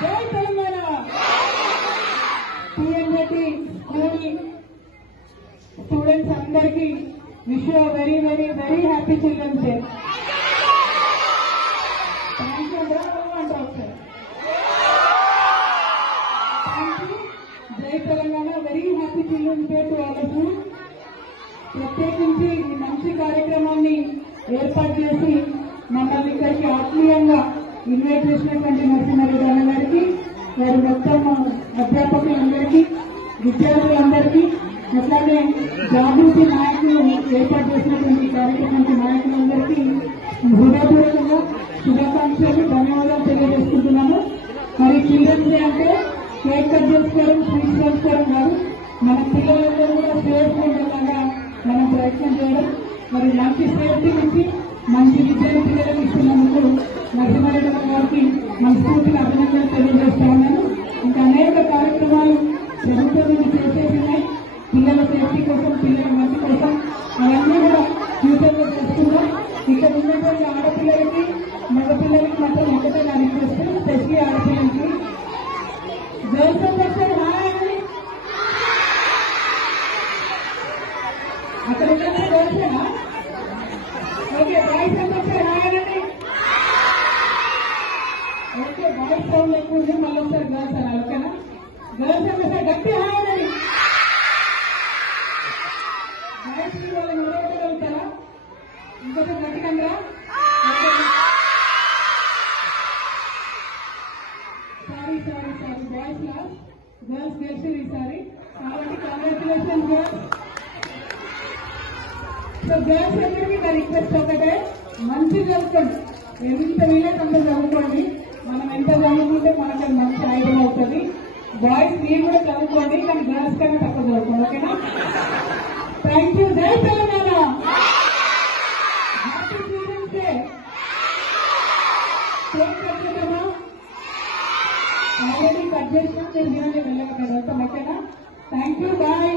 జై Telangana TNJT school students అందరికీ wish you very very very happy children's day thank you అంటారు ఒకసారి thank you జై Telangana very happy children's day to all of you ప్రత్యేకించి ఈ మంచి కార్యక్రమాన్ని ఇన్వైట్ చేసినటువంటి నరసింహారెడ్డి అన్న గారికి వారి మొత్తం అధ్యాపకులందరికీ విద్యార్థులందరికీ అట్లానే జాగృతి నాయకులు ఏర్పాటు చేసినటువంటి కార్యక్రమానికి నాయకులందరికీ హృదయపూర్వకంగా శుభాకాంక్షలు ధన్యవాదాలు తెలియజేసుకుంటున్నాను మరి చిల్డ్రన్స్ డే అంటే కేక్ కట్ చేసుకోవడం స్వీట్స్ పంచుకోవడం కాదు. మన పిల్లలందరూ కూడా సేఫ్ ఉండేలాగా మనం ప్రయత్నం చేయడం. మరి మంచి సేఫ్టీ నుంచి మంచి విద్యను పిల్లలకు ఇస్తున్నందుకు నరసింహారెడ్డి ఒకటే నా రిక్వెస్ట్ స్పెషల్లీ ఆడపిల్లలకి గర్ల్స్ వచ్చారు అక్కడ గర్ల్సేనా ఓకే బాయ్స్ ఎంత వచ్చారు ఓకే బాయ్స్ సౌండ్ ఎక్కువ ఉంది మళ్ళీ ఒకసారి గర్ల్స్ అనాలి ఓకేనా గర్ల్స్ ఎంత సార్ గట్టి boys sorry sorry sorry boys class girls గెలిచారు ఈసారి కాబట్టి కంగ్రాచులేషన్ గర్ల్స్ సో గర్ల్స్ అందరికీ నా రిక్వెస్ట్ ఒకటే. మంచి చదువుకోండి ఎంత వీలైతే అంత చదువుకోండి. మనం ఎంత చదువుకుంటే మనకి మంచి ఐడియా అవుతుంది బాయ్స్ మీరు కూడా చదువుకోండి కానీ గర్ల్స్ కన్నా తక్కువ చదువుకోండి ఓకేనా? థ్యాంక్ యూ జై Telangana. Happy children's day cake cut చేద్దామా ఆల్రెడీ కట్ చేసినా నేను తినండి వెళ్ళక ఓకేనా థ్యాంక్ యూ బాయ్